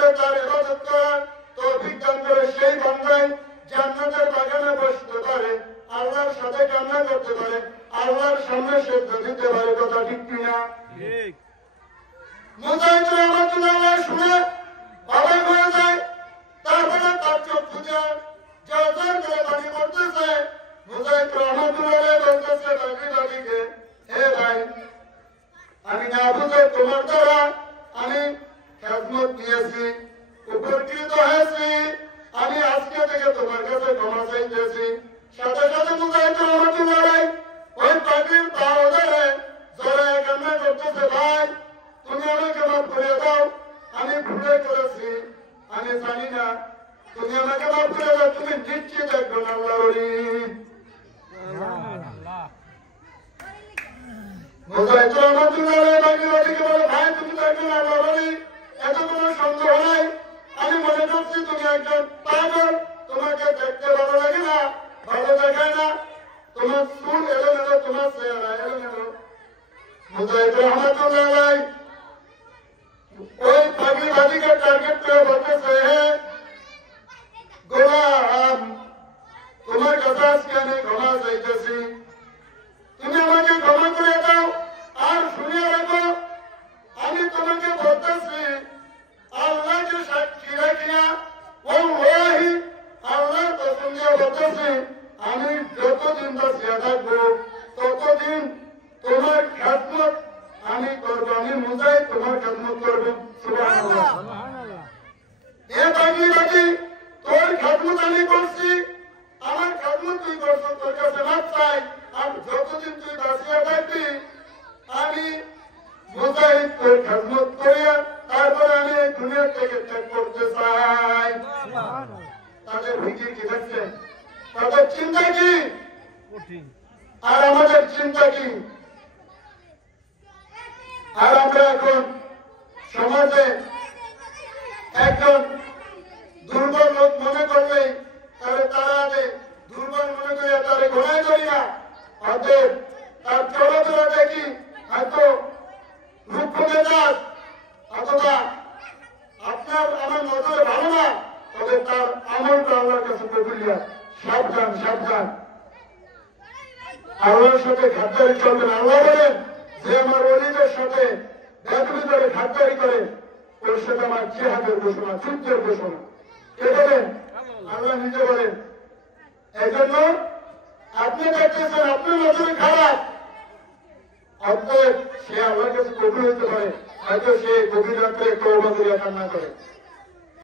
করে তার ইবাদত করার তৌফিক দান করে সেই বান্দাই জান্নাতের বাগানে বসতে পারে, আল্লাহর সাথে কান্না করতে পারে, আল্লাহর সামনে সেজদা দিতে পারে। কথা ঠিক কিনা? ঠিক। মুজাহিদ রহমাতুল্লাহ শুনে অবাক হয়ে যায়। তারপরে তার চক্ষু দিয়ে জোর করে পানি পড়তেছে। মুজাহিদ রহমাতুল্লাহ বলতেছে বাকিকে, হে ভাই, আমি না বুঝে তোমার দ্বারা আমি খেদমত নিয়েছি, উপকৃত হয়েছি, আমি আজকে থেকে তোমার কাছে ক্ষমা চাইতেছি। সাথে সাথে মুজাহিদ রহমাতুল্লাহ ওই পাখির পাও ধরে জোরে কান্না করতেছে, ভাই তুমি আমাকে মাফ করে দাও, আমি ভুলে করেছি, আমি জানি না, তুমি আমাকে মাফ করে দাও, তুমি নিশ্চিত একজন আল্লাহর ওলি। মুজাহিদ রহমাতুল্লাহ বাকিকে বলে, ভাই তুমি তো একজন আল্লাহর ওলি, এত কোনো সন্দেহ নাই, আমি মনে করছি তুমি একজন পাগল, তোমাকে দেখতে ভালো লাগে না, ভালো দেখায় না, তোমার চুল এলোমেলো, তোমার চেহারা এলোমেলো। মুজাহিদ রহমাতুল্লাহ ওই পাখিবাদীকে টার্গেট করে বলতেছে, হে গোলাম, তোমার কাছে আজকে আমি ক্ষমা চাইতেছি, তুমি আমাকে ক্ষমা করে দাও। আর শুনে রাখো, আমি তোমাকে বলতেছি, আল্লাহকে সাক্ষী রাখিয়া ওয়াল্লাহি আল্লাহর কসম দিয়ে বলতেছি, আমি যতদিন বাঁচিয়া থাকবো ততদিন তোমার খেদমত আমি করবো, আমি মুজাহিদ তোমার খেদমত করবো। সুবহানাল্লাহ। এ বাকি তোর খেদমত আমি করছি, আমার খেদমত তুই করছ, তোর কাছে মাপ চাই। আর যতদিন তুই বাঁচিয়া থাকবি আমি মুজাহিদ তোর খেদমত করিয়া তারপরে আমি এই দুনিয়া থেকে ত্যাগ করতে চাই। তাদের ফিকির কি দেখছেন? তাদের চিন্তা কি আর আমাদের চিন্তা কি? আর আমরা এখন সমাজে একজন দুর্বল লোক মনে করলেই তারা আগে দুর্বল মনে করিয়া তারে ঘোড়ায় করি না, অতএব তার চলাফেরা দেখি হয়তো রূপ মেজাজ অথবা আপনার আমার নজরে ভালো না, তবে তার আমলটা আল্লাহর কাছে কবুলিয়া। সাবধান সাবধান, আল্লাহর সাথে খাদ্দারি চলবেন। আল্লাহ বলেন, যে আমার ওলিদের সাথে বেদবি করে খাদ্দারি করে ওর সাথে আমার জিহাদের ঘোষণা, যুদ্ধের ঘোষণা। কে বলেন? আল্লাহ নিজে বলেন। এই জন্য আপনি দেখতেছেন আপনার নজরে খারাপ, অতএব সে আল্লাহর কাছে কবুল হতে পারে, হয়তো সে গভীর রাত্রে তওবা করিয়া কান্না করে।